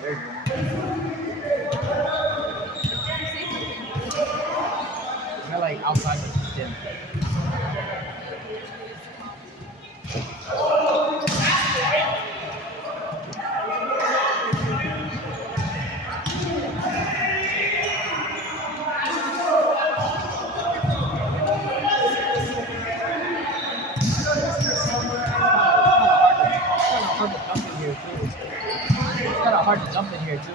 There you go. They're like outside the gym. It's kind of hard to jump in here too.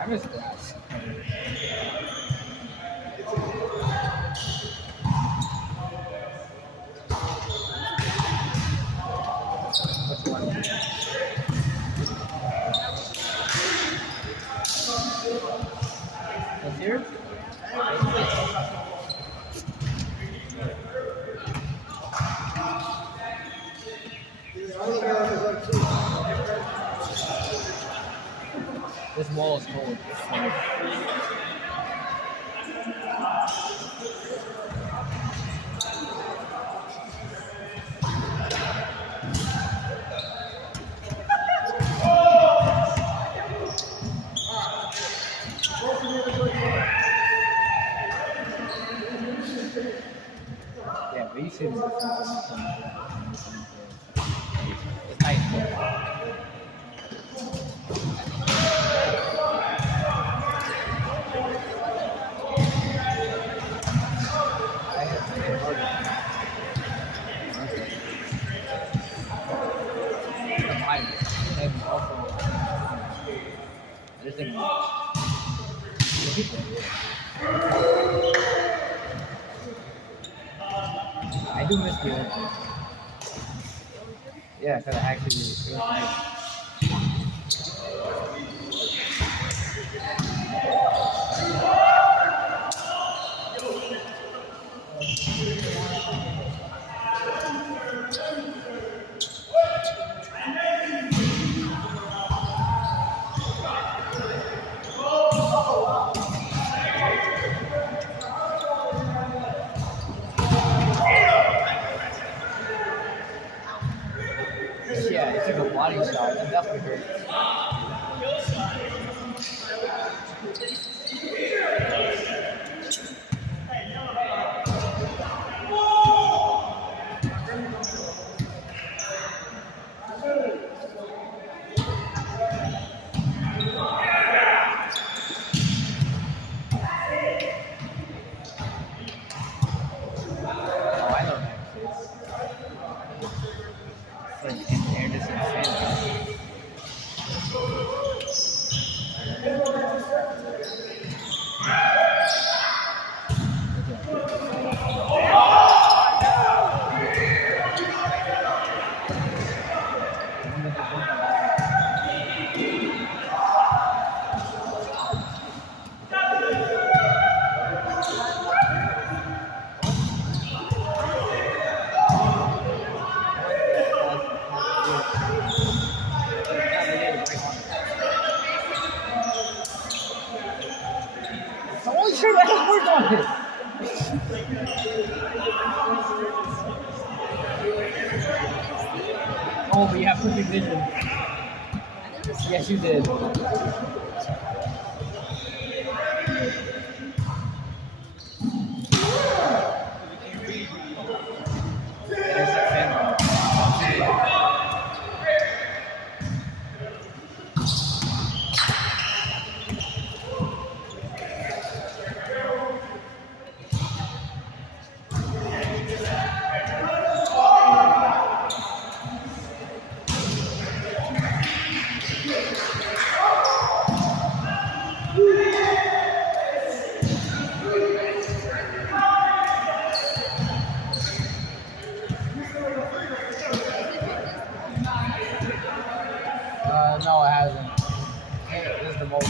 I miss grass. Which one? That's here? This wall is cold. Yeah, but you see the difference. It's nice. And also, I just think the people. I do miss the old place. Yeah, because actually it was nice. Yeah, it took a body shot. It definitely hurt. The only shirt that has words on it. Oh, but you have perfect vision. Yes, you did. No, it hasn't. This is the most.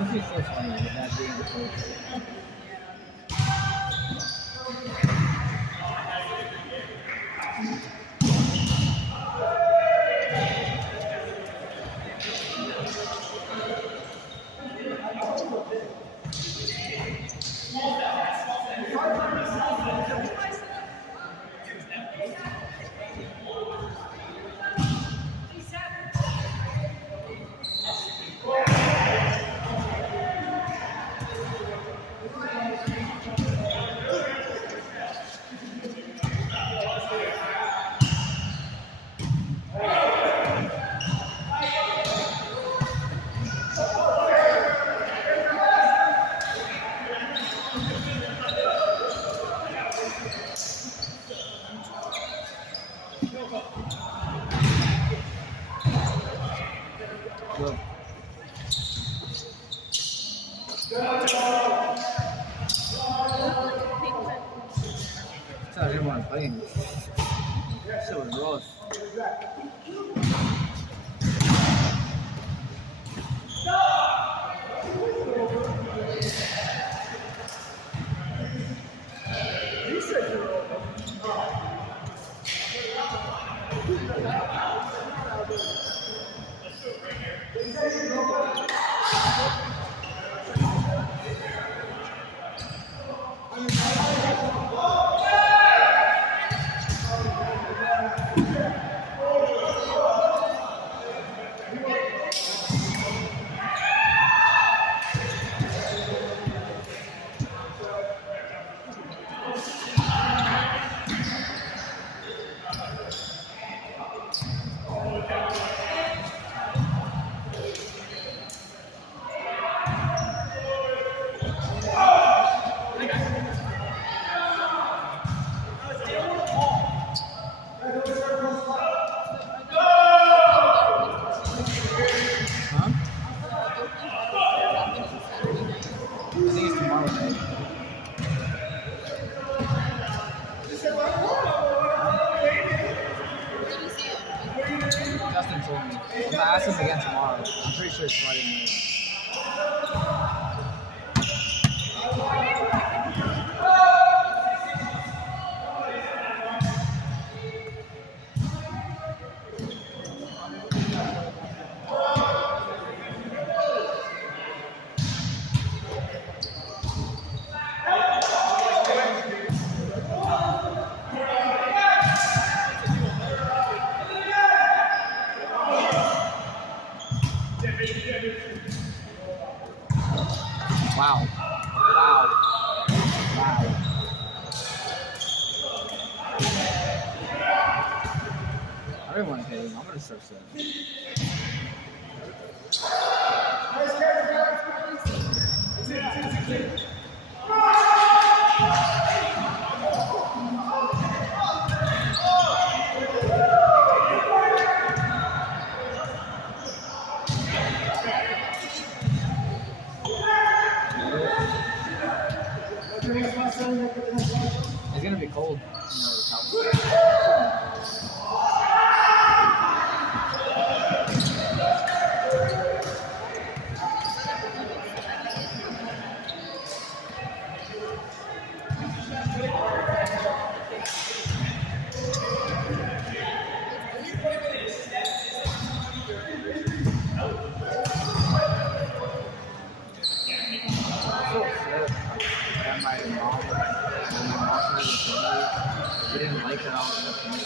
This is so funny with that being the coach. Look. That's how everyone's playing. So rough. Alright. Justin told me. I'm gonna ask him again tomorrow. I'm pretty sure it's Friday night. Wow. Wow. Wow. I don't want to hit him. I'm gonna start setting. It's gonna be cold. He didn't like that I was in the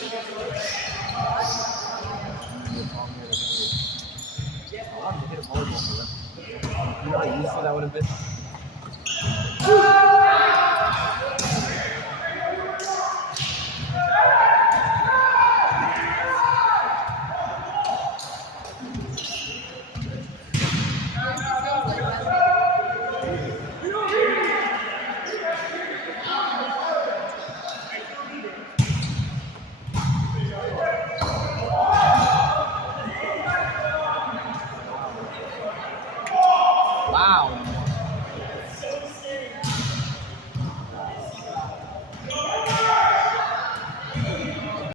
I wanted to hit a volleyball for them. You know how useful that would have been?